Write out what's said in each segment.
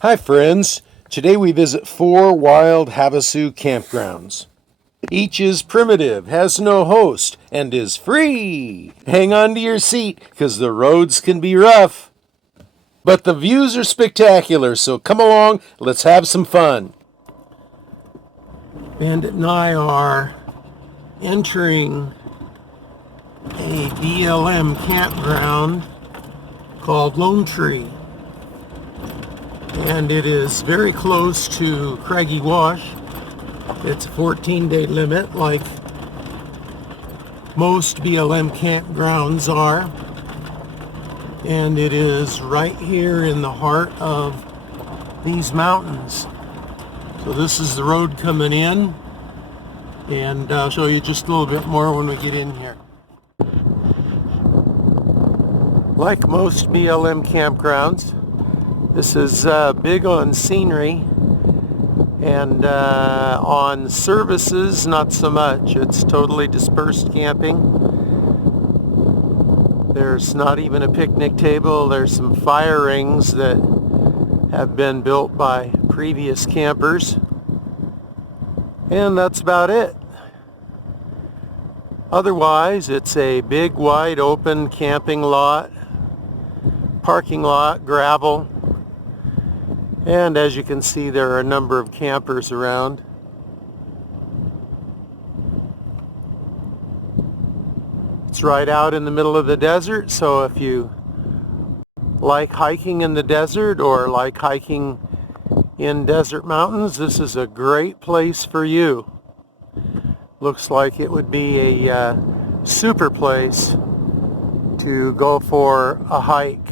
Hi friends, today we visit 4 wild Havasu campgrounds. Each is primitive, has no host, and is free. Hang on to your seat, because the roads can be rough. But the views are spectacular, so come along, let's have some fun. Bandit and I are entering a BLM campground called Lone Tree. And it is very close to Craggy Wash. It's a 14-day limit like most BLM campgrounds are. And it is right here in the heart of these mountains. So this is the road coming in, and I'll show you just a little bit more when we get in here. Like most BLM campgrounds, this is big on scenery, and on services not so much. It's totally dispersed camping. There's not even a picnic table. There's some fire rings that have been built by previous campers, and that's about it. Otherwise, it's a big wide open camping lot, parking lot, gravel. And as you can see, there are a number of campers around. It's right out in the middle of the desert, so if you like hiking in the desert or like hiking in desert mountains, this is a great place for you. Looks like it would be a super place to go for a hike.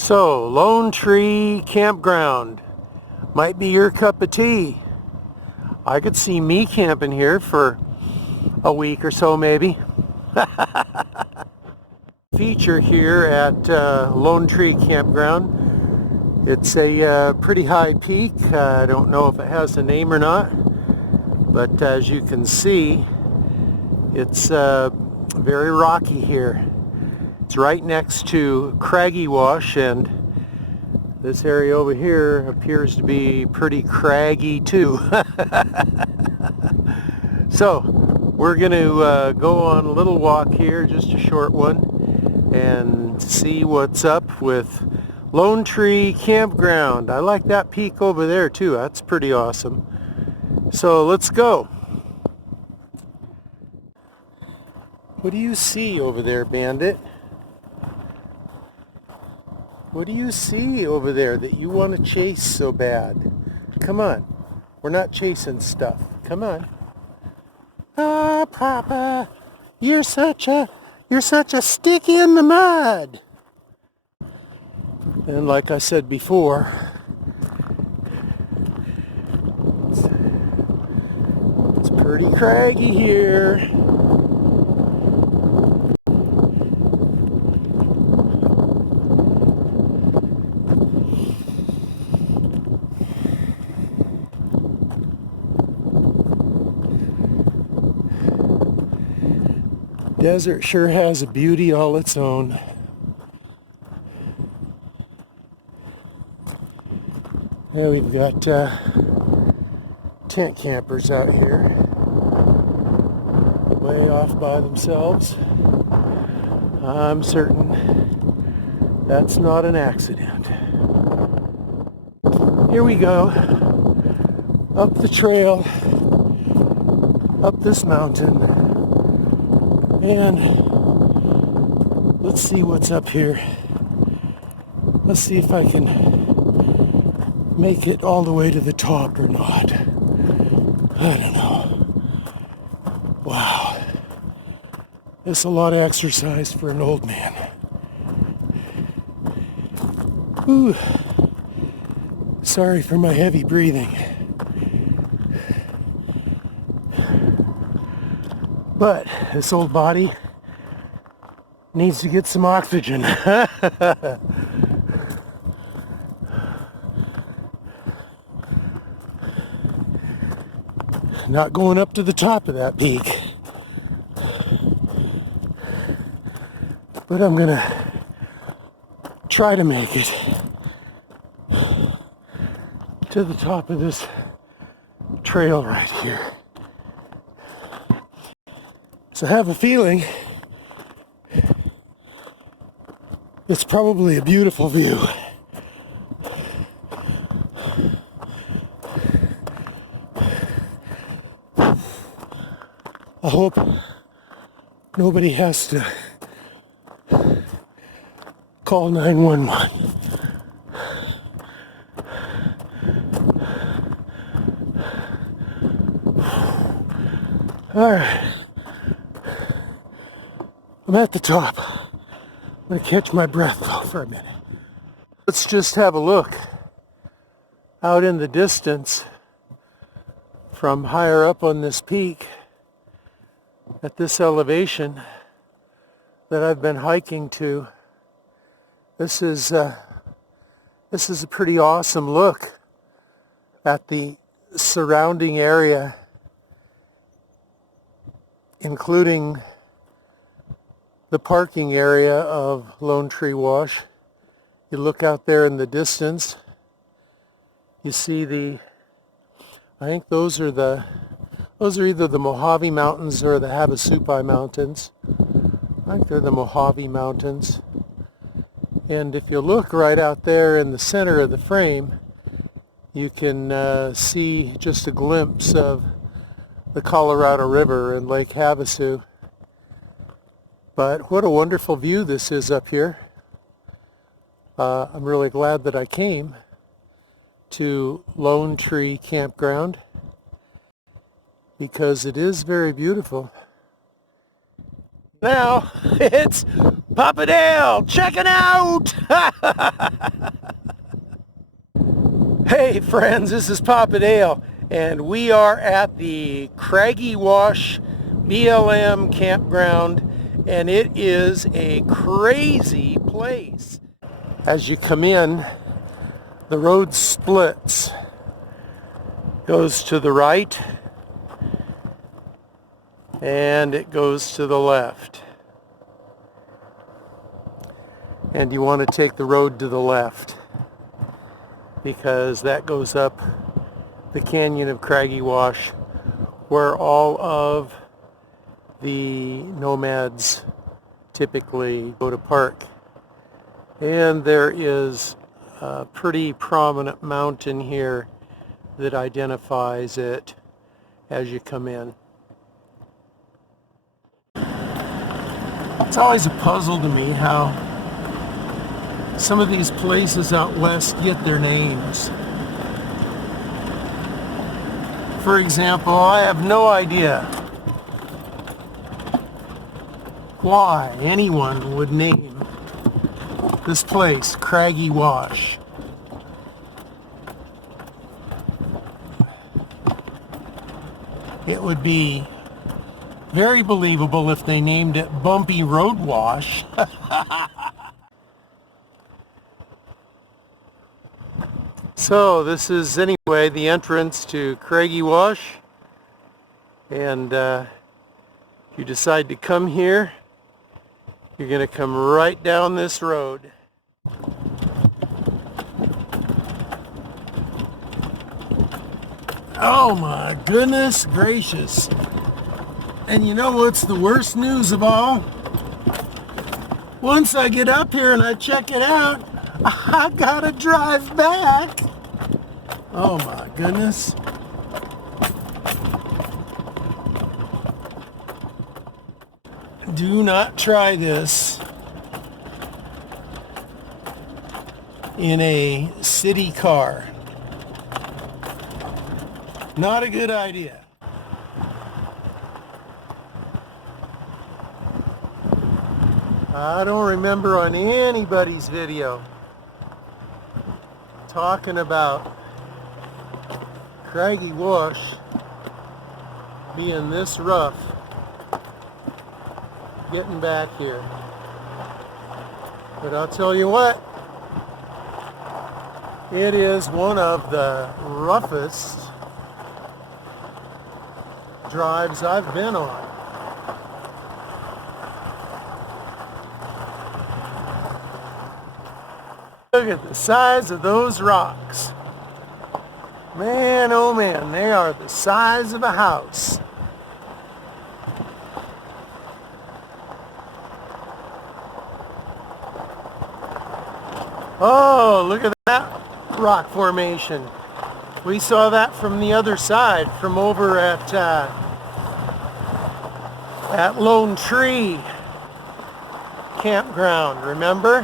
So, Lone Tree Campground might be your cup of tea. I could see me camping here for a week or so maybe. Feature here at Lone Tree Campground. It's a pretty high peak. I don't know if it has a name or not, but as you can see, it's very rocky here. It's right next to Craggy Wash, and this area over here appears to be pretty craggy too. So we're going to go on a little walk here, just a short one, and see what's up with Lone Tree Campground. I like that peak over there too. That's pretty awesome. So let's go. What do you see over there, Bandit? What do you see over there that you want to chase so bad? Come on. We're not chasing stuff. Come on. Ah, Papa, you're such a stick in the mud. And like I said before, it's pretty craggy here. Desert sure has a beauty all its own. There we've got tent campers out here, way off by themselves. I'm certain that's not an accident. Here we go, up the trail, up this mountain. And let's see what's up here. Let's see if I can make it all the way to the top or not. I don't know. Wow. That's a lot of exercise for an old man. Ooh. Sorry for my heavy breathing. But this old body needs to get some oxygen. Not going up to the top of that peak. But I'm gonna try to make it. to the top of this trail right here. So I have a feeling it's probably a beautiful view. I hope nobody has to call 911. All right, I'm at the top. I'm gonna catch my breath though for a minute. Let's just have a look out in the distance from higher up on this peak at this elevation that I've been hiking to. This is a pretty awesome look at the surrounding area, including the parking area of Lone Tree Wash. You look out there in the distance, you see I think those are either the Mojave Mountains or the Havasu Mountains. I think they're the Mojave Mountains. And if you look right out there in the center of the frame, you can see just a glimpse of the Colorado River and Lake Havasu. But what a wonderful view this is up here. I'm really glad that I came to Lone Tree Campground because it is very beautiful. Now it's Papa Dale checking out. Hey friends, this is Papa Dale, and we are at the Craggy Wash BLM campground, and it is a crazy place. As you come in, the road splits, goes to the right, and it goes to the left. And you want to take the road to the left because that goes up the canyon of Craggy Wash, where all of the nomads typically go to park. And there is a pretty prominent mountain here that identifies it as you come in. It's always a puzzle to me how some of these places out west get their names. For example, I have no idea why anyone would name this place Craggy Wash. It would be very believable if they named it Bumpy Road Wash. So this is anyway the entrance to Craggy Wash, and if you decide to come here, you're going to come right down this road. Oh my goodness gracious. And you know what's the worst news of all? Once I get up here and I check it out, I gotta drive back. Oh my goodness. Do not try this in a city car. Not a good idea. I don't remember on anybody's video talking about Craggy Wash being this rough getting back here. But I'll tell you what, it is one of the roughest drives I've been on. Look at the size of those rocks. Man, oh man, they are the size of a house. Oh, look at that rock formation. We saw that from the other side, from over at Lone Tree Campground, remember?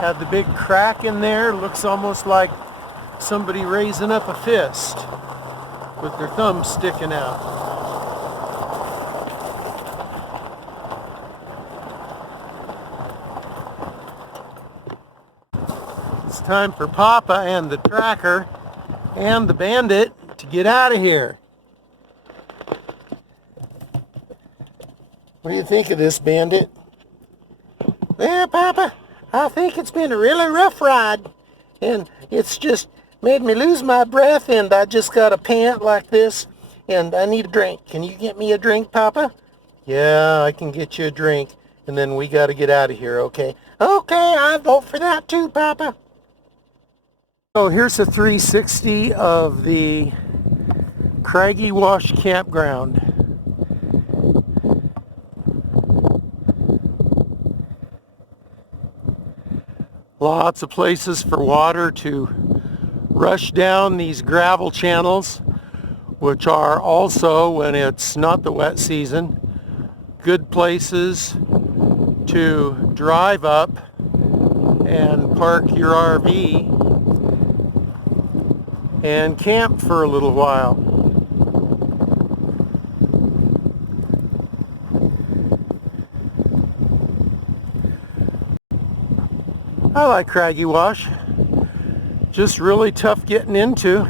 Had the big crack in there, looks almost like somebody raising up a fist with their thumb sticking out. It's time for Papa and the tracker and the Bandit to get out of here. What do you think of this, Bandit? Well, Papa, I think it's been a really rough ride, and it's just made me lose my breath, and I just got a pant like this, and I need a drink. Can you get me a drink, Papa? Yeah, I can get you a drink, and then we got to get out of here, okay? Okay, I vote for that too, Papa. So here's a 360 of the Craggy Wash Campground. Lots of places for water to rush down these gravel channels, which are also, when it's not the wet season, good places to drive up and park your RV and camp for a little while. I like Craggy Wash. Just really tough getting into.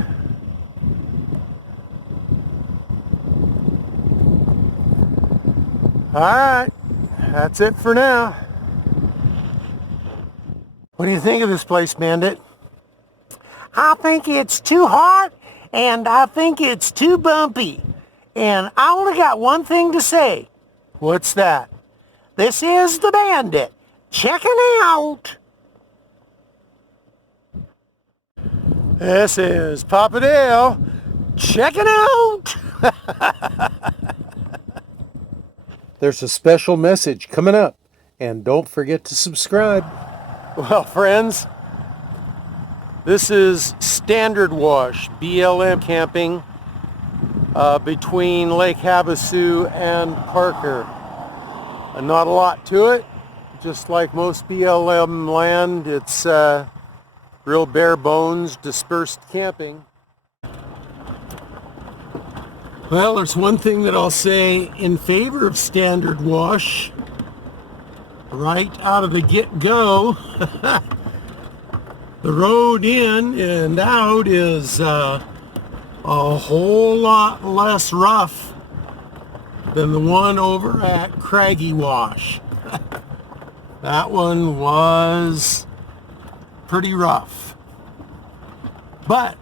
Alright, that's it for now. What do you think of this place, Bandit? I think it's too hot, and I think it's too bumpy. And I only got one thing to say. What's that? This is the Bandit. Checking out. This is Papa Dale. Checking out. There's a special message coming up, and don't forget to subscribe. Well, friends, this is Standard Wash BLM camping between Lake Havasu and Parker. Not a lot to it. Just like most BLM land, it's real bare bones, dispersed camping. Well, there's one thing that I'll say in favor of Standard Wash right out of the get-go. The road in and out is a whole lot less rough than the one over at Craggy Wash. That one was pretty rough. But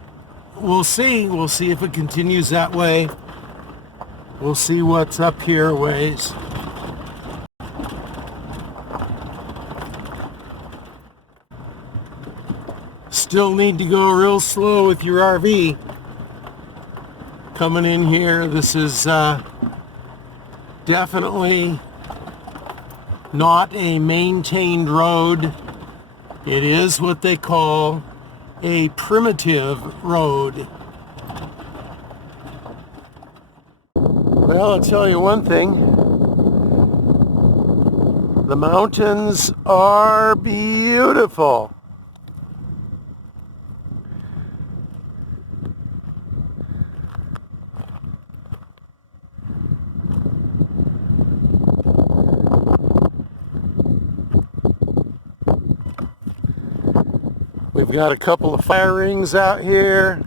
we'll see. We'll see if it continues that way. We'll see what's up here a ways. Still need to go real slow with your RV. Coming in here, this is definitely not a maintained road. It is what they call a primitive road. Well, I'll tell you one thing. The mountains are beautiful. We've got a couple of fire rings out here.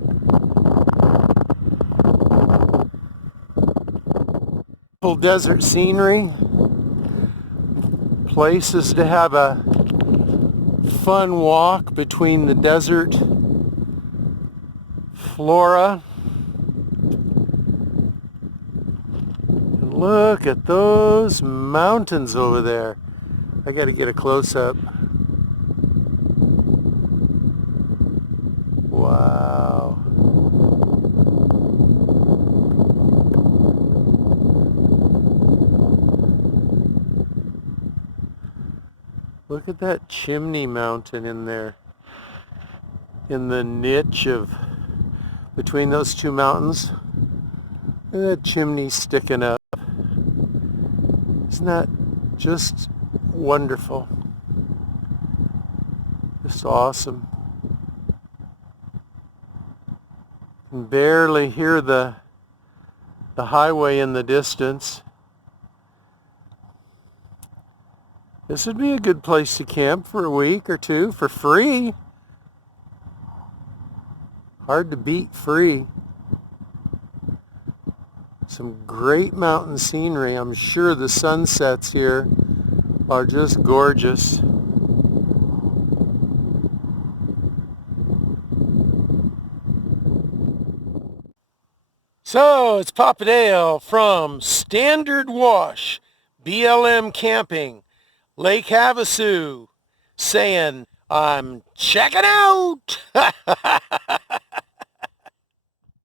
Full desert scenery. Places to have a fun walk between the desert flora. And look at those mountains over there. I got to get a close-up. Wow. Look at that chimney mountain in there. In the niche of between those two mountains. Look at that chimney sticking up. Isn't that just wonderful? Just awesome. You can barely hear the highway in the distance. This would be a good place to camp for a week or two for free. Hard to beat free. Some great mountain scenery. I'm sure the sunsets here are just gorgeous. So it's Papa Dale from Standard Wash BLM Camping, Lake Havasu, saying I'm checking out.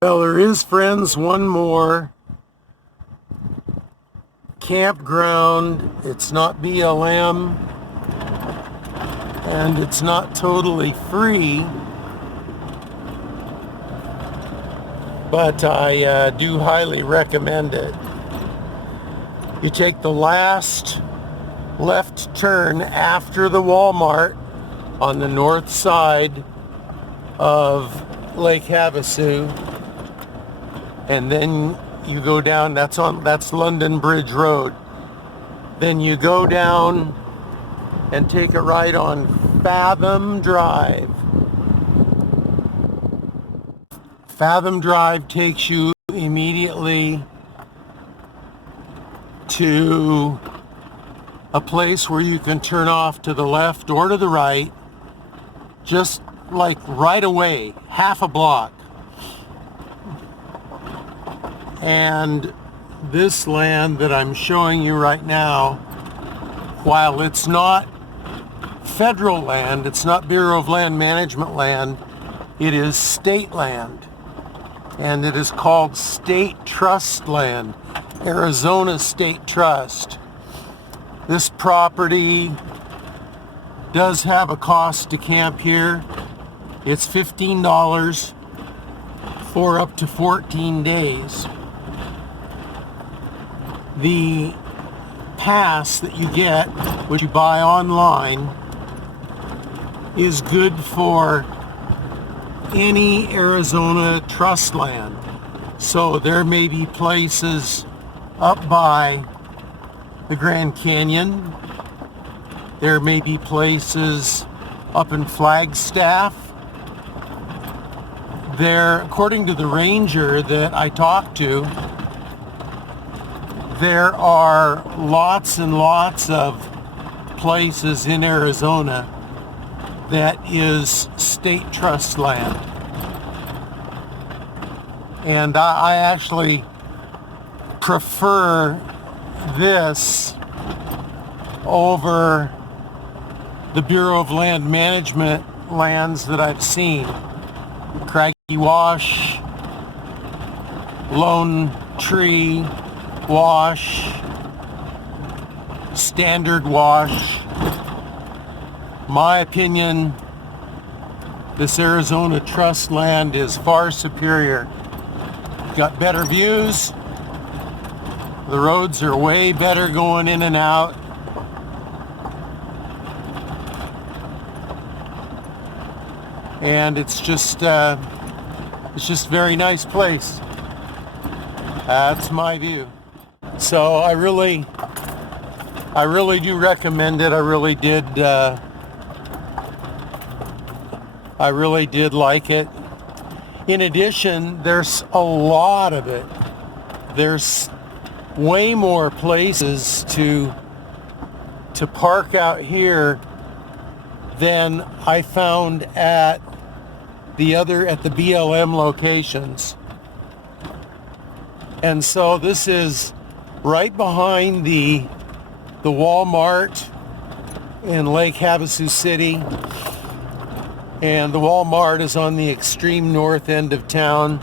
Well, there is, friends, one more campground. It's not BLM and it's not totally free, but I do highly recommend it. You take the last left turn after the Walmart on the north side of Lake Havasu, and then you go down. That's London Bridge Road. Then you go down and take a right on Fathom Drive. Fathom Drive takes you immediately to a place where you can turn off to the left or to the right, just like right away, half a block. And this land that I'm showing you right now, while it's not federal land, it's not Bureau of Land Management land, it is state land. And it is called State Trust land, Arizona State Trust. This property does have a cost to camp here. It's $15 for up to 14 days. The pass that you get, which you buy online, is good for any Arizona trust land. So there may be places up by the Grand Canyon. There may be places up in Flagstaff. There, according to the ranger that I talked to, there are lots and lots of places in Arizona that is state trust land. And I actually prefer this over the Bureau of Land Management lands that I've seen. Craggy Wash, Lone Tree Wash, Standard Wash. My opinion, this Arizona trust land is far superior. Got better views. The roads are way better going in and out. And it's just a very nice place. That's my view. So I really do recommend it. I really did like it. In addition, there's a lot of it. There's way more places to park out here than I found at the BLM locations. And so this is right behind the Walmart in Lake Havasu CIty. And the Walmart is on the extreme north end of town.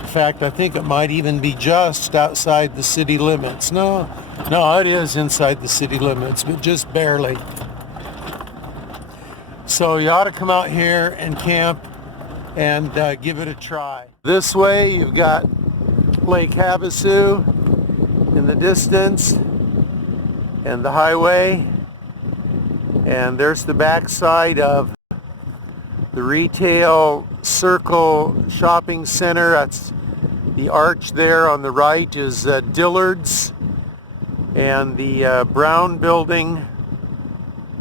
In fact, I think it might even be just outside the city limits. No, it is inside the city limits, but just barely. So you ought to come out here and camp and give it a try. This way you've got Lake Havasu in the distance and the highway, and there's the backside of the retail circle shopping center. That's the arch there on the right is Dillard's, and the brown building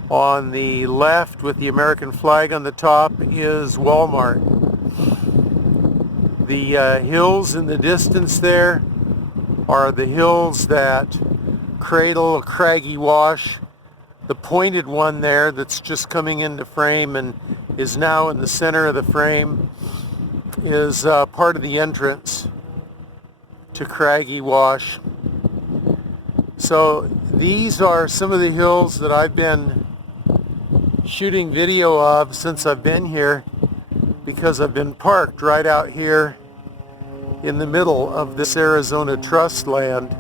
on the left with the American flag on the top is Walmart. The hills in the distance there are the hills that cradle Craggy Wash. The pointed one there that's just coming into frame and is now in the center of the frame is part of the entrance to Craggy Wash. So these are some of the hills that I've been shooting video of since I've been here, because I've been parked right out here in the middle of this Arizona trust land.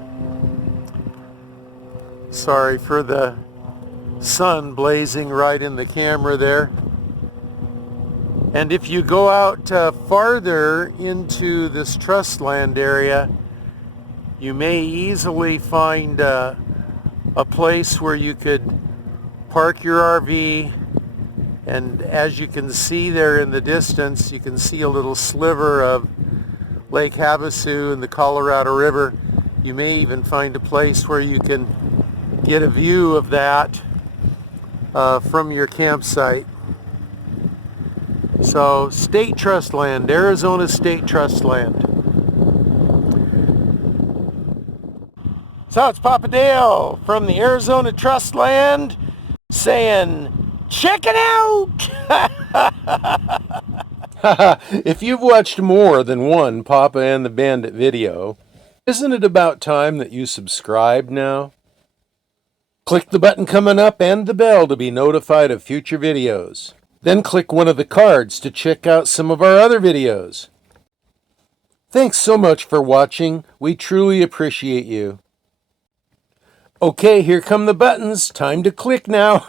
Sorry for the sun blazing right in the camera there. And if you go out farther into this trust land area, you may easily find a place where you could park your RV, and as you can see there in the distance, you can see a little sliver of Lake Havasu and the Colorado River. You may even find a place where you can get a view of that from your campsite. So, state trust land, Arizona state trust land. So it's Papa Dale from the Arizona trust land saying, check it out! If you've watched more than one Papa and the Bandit video, isn't it about time that you subscribe now? Click the button coming up and the bell to be notified of future videos. Then click one of the cards to check out some of our other videos. Thanks so much for watching. We truly appreciate you. Okay, here come the buttons. Time to click now.